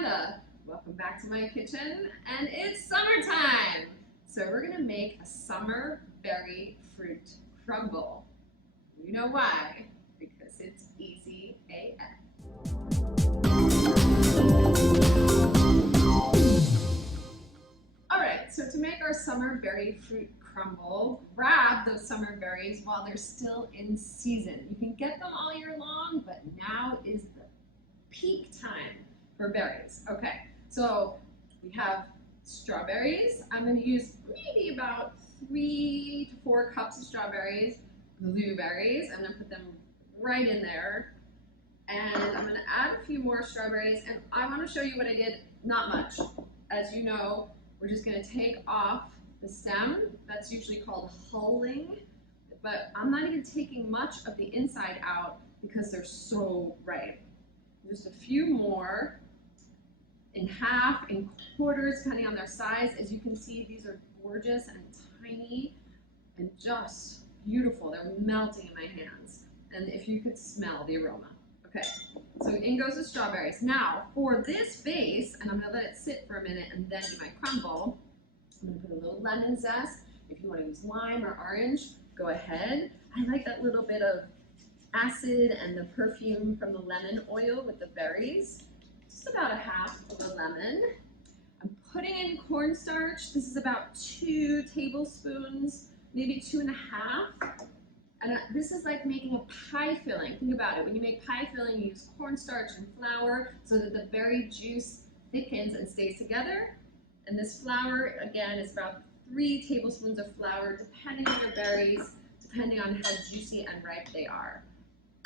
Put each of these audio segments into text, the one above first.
Amanda. Welcome back to my kitchen, and it's summertime. So we're gonna make a summer berry fruit crumble. You know why? Because it's easy AF. All right, so to make our summer berry fruit crumble, grab those summer berries while they're still in season. You can get them all year long, but now is the peak time for berries. Okay, so we have strawberries. I'm going to use maybe about 3 to 4 cups of strawberries. Blueberries, I'm going to put them right in there. And I'm going to add a few more strawberries, and I want to show you what I did. Not much. As you know, we're just going to take off the stem. That's usually called hulling, but I'm not even taking much of the inside out because they're so ripe. Just a few more, in half, in quarters, depending on their size. As you can see, these are gorgeous and tiny and just beautiful. They're melting in my hands. And if you could smell the aroma. Okay, so in goes the strawberries. Now, for this base, and I'm gonna let it sit for a minute and then do my crumble, I'm gonna put a little lemon zest. If you wanna use lime or orange, go ahead. I like that little bit of acid and the perfume from the lemon oil with the berries. Just about a half of a lemon. I'm putting in cornstarch. This is about 2 tablespoons, maybe 2.5. And this is like making a pie filling. Think about it. When you make pie filling, you use cornstarch and flour so that the berry juice thickens and stays together. And this flour, again, is about 3 tablespoons of flour, depending on your berries, depending on how juicy and ripe they are.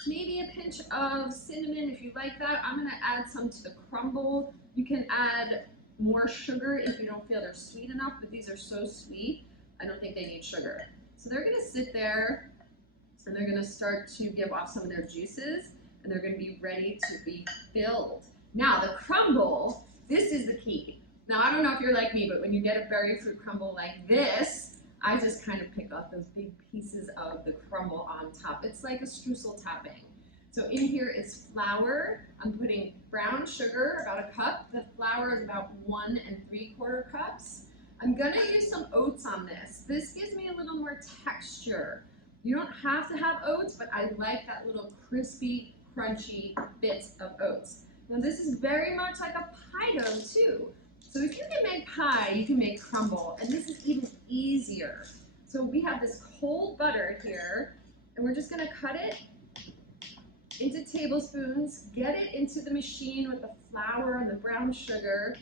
Maybe a pinch of cinnamon if you like that. I'm going to add some to the crumble. You can add more sugar if you don't feel they're sweet enough, but these are so sweet, I don't think they need sugar. So they're going to sit there, and they're going to start to give off some of their juices, and they're going to be ready to be filled. Now, the crumble, this is the key. Now, I don't know if you're like me, but when you get a berry fruit crumble like this, I just kind of pick off those big pieces of the crumble on top. It's like a streusel topping. So in here is flour. I'm putting brown sugar, about a cup. The flour is about 1 3/4 cups. I'm gonna use some oats on this. This gives me a little more texture. You don't have to have oats, but I like that little crispy, crunchy bits of oats. Now this is very much like a pie dough too. So if you can make pie, you can make crumble, and this is even easier. So we have this cold butter here, and we're just gonna cut it into tablespoons, get it into the machine with the flour and the brown sugar,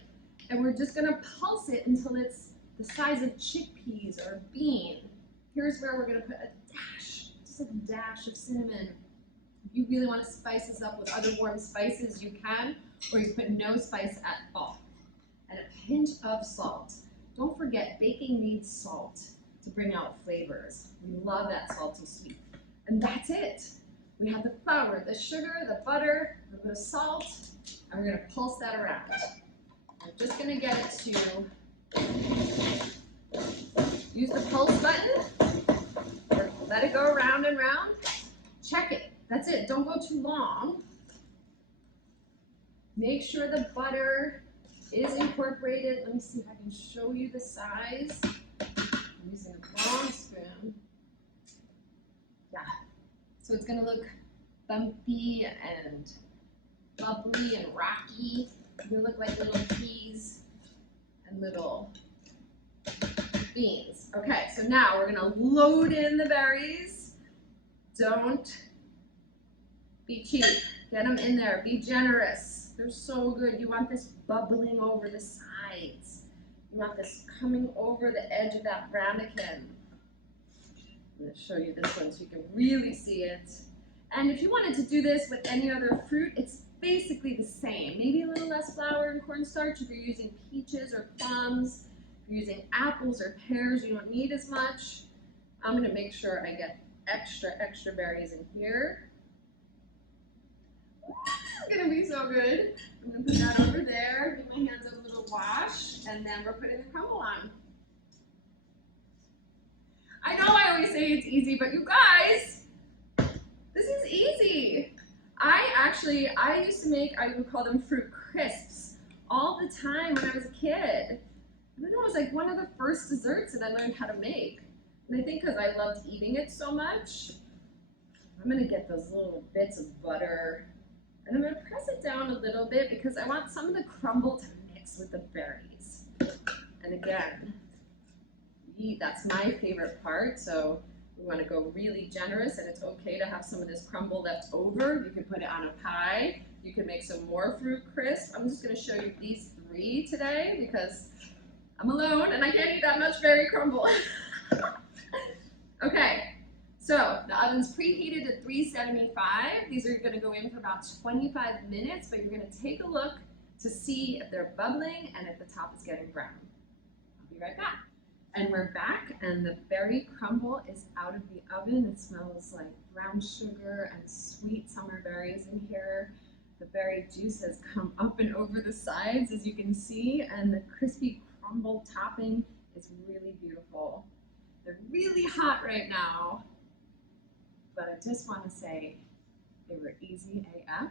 and we're just gonna pulse it until it's the size of chickpeas or a bean. Here's where we're gonna put a dash, just a dash of cinnamon. If you really wanna spice this up with other warm spices, you can, or you put no spice at all. And a pinch of salt. Don't forget, baking needs salt to bring out flavors. We love that salty sweet. And that's it. We have the flour, the sugar, the butter, a little bit of salt, and we're gonna pulse that around. I'm just gonna get it to use the pulse button, let it go around and round. Check it, that's it, don't go too long. Make sure the butter is incorporated. Let me see if I can show you the size. I'm using a long spoon. Yeah, so it's gonna look bumpy and bubbly and rocky. It's gonna look like little peas and little beans. Okay, so now we're gonna load in the berries. Don't be cheap. Get them in there, be generous. They're so good. You want this bubbling over the sides. You want this coming over the edge of that ramekin. I'm going to show you this one so you can really see it. And if you wanted to do this with any other fruit, it's basically the same. Maybe a little less flour and cornstarch if you're using peaches or plums. If you're using apples or pears, you don't need as much. I'm going to make sure I get extra berries in here. It's gonna be so good. I'm gonna put that over there, give my hands a little wash, and then we're putting the crumble on. I know I always say it's easy, but you guys, this is easy. I used to make, I would call them fruit crisps that I learned how to make. And I think because I loved eating it so much, I'm gonna get those little bits of butter and I'm gonna press it down a little bit because I want some of the crumble to mix with the berries. And again, that's my favorite part, so we want to go really generous, and it's okay to have some of this crumble left over. You can put it on a pie. You can make some more fruit crisp. I'm just going to show you these 3 today because I'm alone and I can't eat that much berry crumble. Okay, so the oven's preheated at 375. These are going to go in for about 25 minutes, but you're going to take a look to see if they're bubbling and if the top is getting brown. I'll be right back. And we're back, and the berry crumble is out of the oven. It smells like brown sugar and sweet summer berries in here. The berry juice has come up and over the sides, as you can see, and the crispy crumble topping is really beautiful. They're really hot right now, but I just want to say they were easy AF,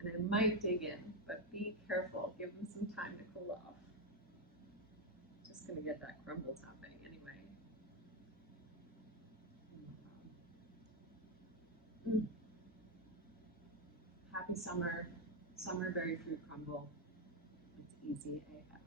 and I might dig in, but be careful. Give them some time to cool off. Just gonna get that crumble topping anyway. Happy summer, summer berry fruit crumble. It's easy AF.